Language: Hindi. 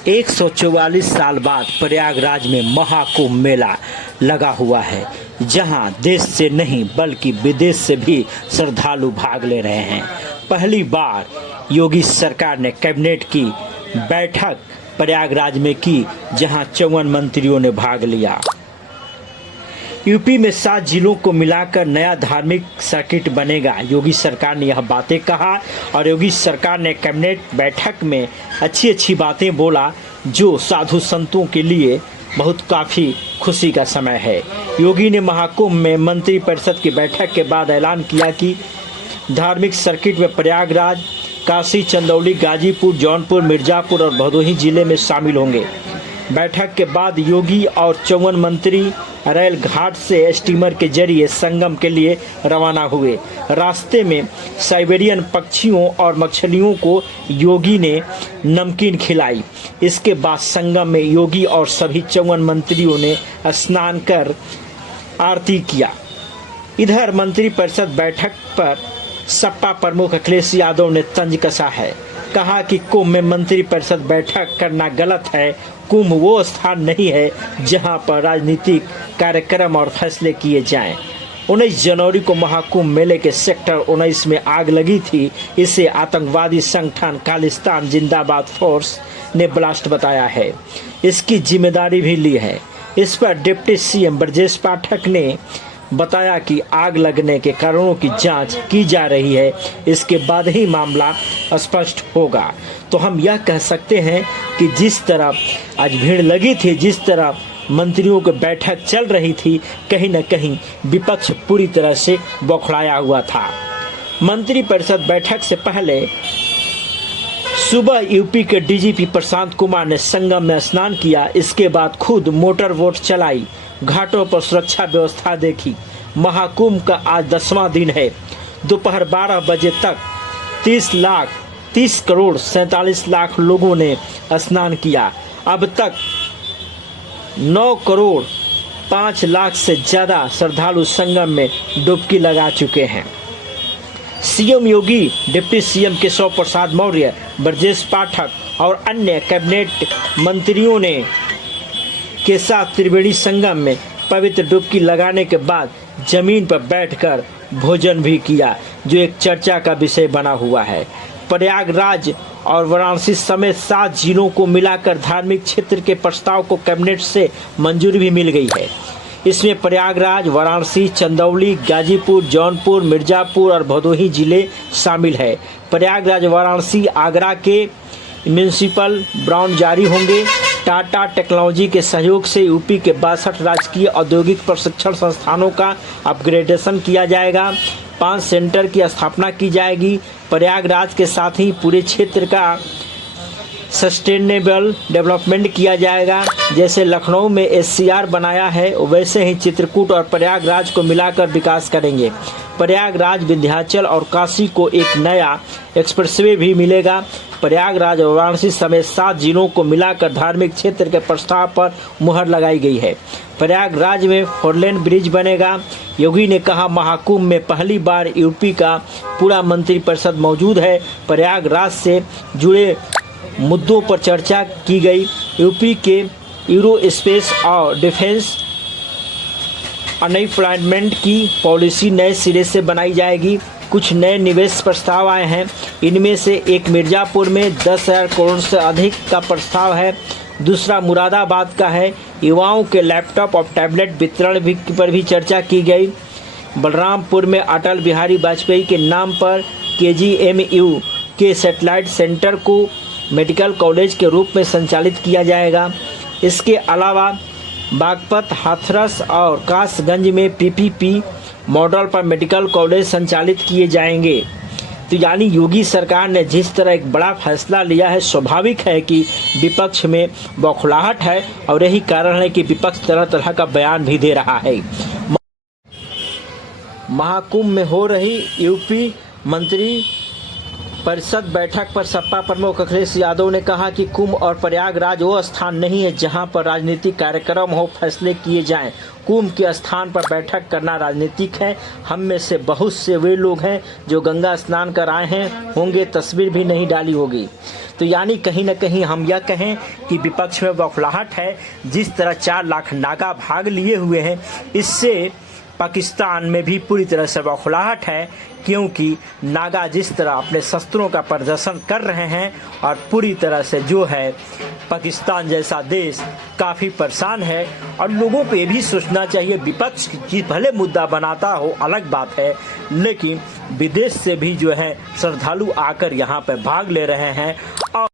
144 साल बाद प्रयागराज में महाकुंभ मेला लगा हुआ है, जहां देश से नहीं बल्कि विदेश से भी श्रद्धालु भाग ले रहे हैं। पहली बार योगी सरकार ने कैबिनेट की बैठक प्रयागराज में की, जहां 54 मंत्रियों ने भाग लिया। यूपी में 7 जिलों को मिलाकर नया धार्मिक सर्किट बनेगा। योगी सरकार ने यह बातें कहा और योगी सरकार ने कैबिनेट बैठक में अच्छी बातें बोला, जो साधु संतों के लिए बहुत काफ़ी खुशी का समय है। योगी ने महाकुंभ में मंत्रिपरिषद की बैठक के बाद ऐलान किया कि धार्मिक सर्किट में प्रयागराज, काशी, चंदौली, गाजीपुर, जौनपुर, मिर्ज़ापुर और भदोही जिले में शामिल होंगे। बैठक के बाद योगी और 54 मंत्री रेल घाट से स्टीमर के जरिए संगम के लिए रवाना हुए। रास्ते में साइबेरियन पक्षियों और मछलियों को योगी ने नमकीन खिलाई। इसके बाद संगम में योगी और सभी 54 मंत्रियों ने स्नान कर आरती किया। इधर मंत्रिपरिषद बैठक पर सपा प्रमुख अखिलेश यादव ने तंज कसा है। कहा कि कुंभ में मंत्रिपरिषद बैठक करना गलत है। कुंभ वो स्थान नहीं है जहां पर राजनीतिक कार्यक्रम और फैसले किए जाएं। 19 जनवरी को महाकुंभ मेले के सेक्टर 19 में आग लगी थी। इसे आतंकवादी संगठन खालिस्तान जिंदाबाद फोर्स ने ब्लास्ट बताया है। इसकी जिम्मेदारी भी ली है। इस पर डिप्टी सीएम ब्रजेश पाठक ने बताया कि आग लगने के कारणों की जांच की जा रही है। इसके बाद ही मामला स्पष्ट होगा। तो हम यह कह सकते हैं कि जिस तरह आज भीड़ लगी थी, जिस तरह मंत्रियों की बैठक चल रही थी, कहीं न कहीं विपक्ष पूरी तरह से बौखलाया हुआ था। मंत्रिपरिषद बैठक से पहले सुबह यूपी के डीजीपी प्रशांत कुमार ने संगम में स्नान किया। इसके बाद खुद मोटर बोट चलाई, घाटों पर सुरक्षा व्यवस्था देखी। महाकुंभ का आज 10वां दिन है। दोपहर 12 बजे तक 30 करोड़ 47 लाख लोगों ने स्नान किया। अब तक 9 करोड़ 5 लाख से ज़्यादा श्रद्धालु संगम में डुबकी लगा चुके हैं। सीएम योगी, डिप्टी सीएम केशव प्रसाद मौर्य, ब्रजेश पाठक और अन्य कैबिनेट मंत्रियों ने के साथ त्रिवेणी संगम में पवित्र डुबकी लगाने के बाद जमीन पर बैठकर भोजन भी किया, जो एक चर्चा का विषय बना हुआ है। प्रयागराज और वाराणसी समेत 7 जिलों को मिलाकर धार्मिक क्षेत्र के प्रस्ताव को कैबिनेट से मंजूरी भी मिल गई है। इसमें प्रयागराज, वाराणसी, चंदौली, गाजीपुर, जौनपुर, मिर्ज़ापुर और भदोही जिले शामिल है। प्रयागराज वाराणसी आगरा के म्यूनिसिपल बांड जारी होंगे। टाटा टेक्नोलॉजी के सहयोग से यूपी के 62 राजकीय औद्योगिक प्रशिक्षण संस्थानों का अपग्रेडेशन किया जाएगा। 5 सेंटर की स्थापना की जाएगी। प्रयागराज के साथ ही पूरे क्षेत्र का सस्टेनेबल डेवलपमेंट किया जाएगा। जैसे लखनऊ में SCR बनाया है, वैसे ही चित्रकूट और प्रयागराज को मिलाकर विकास करेंगे। प्रयागराज, विंध्याचल और काशी को एक नया एक्सप्रेसवे भी मिलेगा। प्रयागराज और वाराणसी समेत 7 जिलों को मिलाकर धार्मिक क्षेत्र के प्रस्ताव पर मुहर लगाई गई है। प्रयागराज में 4 लेन ब्रिज बनेगा। योगी ने कहा, महाकुंभ में पहली बार यूपी का पूरा मंत्रिपरिषद मौजूद है। प्रयागराज से जुड़े मुद्दों पर चर्चा की गई। यूपी के एरोस्पेस और डिफेंस अनइम्प्लॉयमेंट की पॉलिसी नए सिरे से बनाई जाएगी। कुछ नए निवेश प्रस्ताव आए हैं। इनमें से एक मिर्ज़ापुर में 10,000 करोड़ से अधिक का प्रस्ताव है। दूसरा मुरादाबाद का है। युवाओं के लैपटॉप और टैबलेट वितरण पर भी चर्चा की गई। बलरामपुर में अटल बिहारी वाजपेयी के नाम पर KGMU के सैटेलाइट सेंटर को मेडिकल कॉलेज के रूप में संचालित किया जाएगा। इसके अलावा बागपत, हाथरस और कासगंज में PPP मॉडल पर मेडिकल कॉलेज संचालित किए जाएंगे। तो यानी योगी सरकार ने जिस तरह एक बड़ा फैसला लिया है, स्वाभाविक है कि विपक्ष में बौखलाहट है और यही कारण है कि विपक्ष तरह तरह का बयान भी दे रहा है। महाकुंभ में हो रही यूपी मंत्री परिषद बैठक पर सपा प्रमुख अखिलेश यादव ने कहा कि कुंभ और प्रयागराज वो स्थान नहीं है जहां पर राजनीतिक कार्यक्रम हो, फैसले किए जाएं। कुंभ के स्थान पर बैठक करना राजनीतिक है। हम में से बहुत से वे लोग हैं जो गंगा स्नान कर आए हैं होंगे, तस्वीर भी नहीं डाली होगी। तो यानी कहीं ना कहीं हम यह कहें कि विपक्ष में बौखलाहट है। जिस तरह 4 लाख नागा भाग लिए हुए हैं, इससे पाकिस्तान में भी पूरी तरह से बौखलाहट है, क्योंकि नागा जिस तरह अपने शस्त्रों का प्रदर्शन कर रहे हैं और पूरी तरह से जो है पाकिस्तान जैसा देश काफ़ी परेशान है। और लोगों को ये भी सोचना चाहिए, विपक्ष की भले मुद्दा बनाता हो अलग बात है, लेकिन विदेश से भी जो है श्रद्धालु आकर यहाँ पर भाग ले रहे हैं। और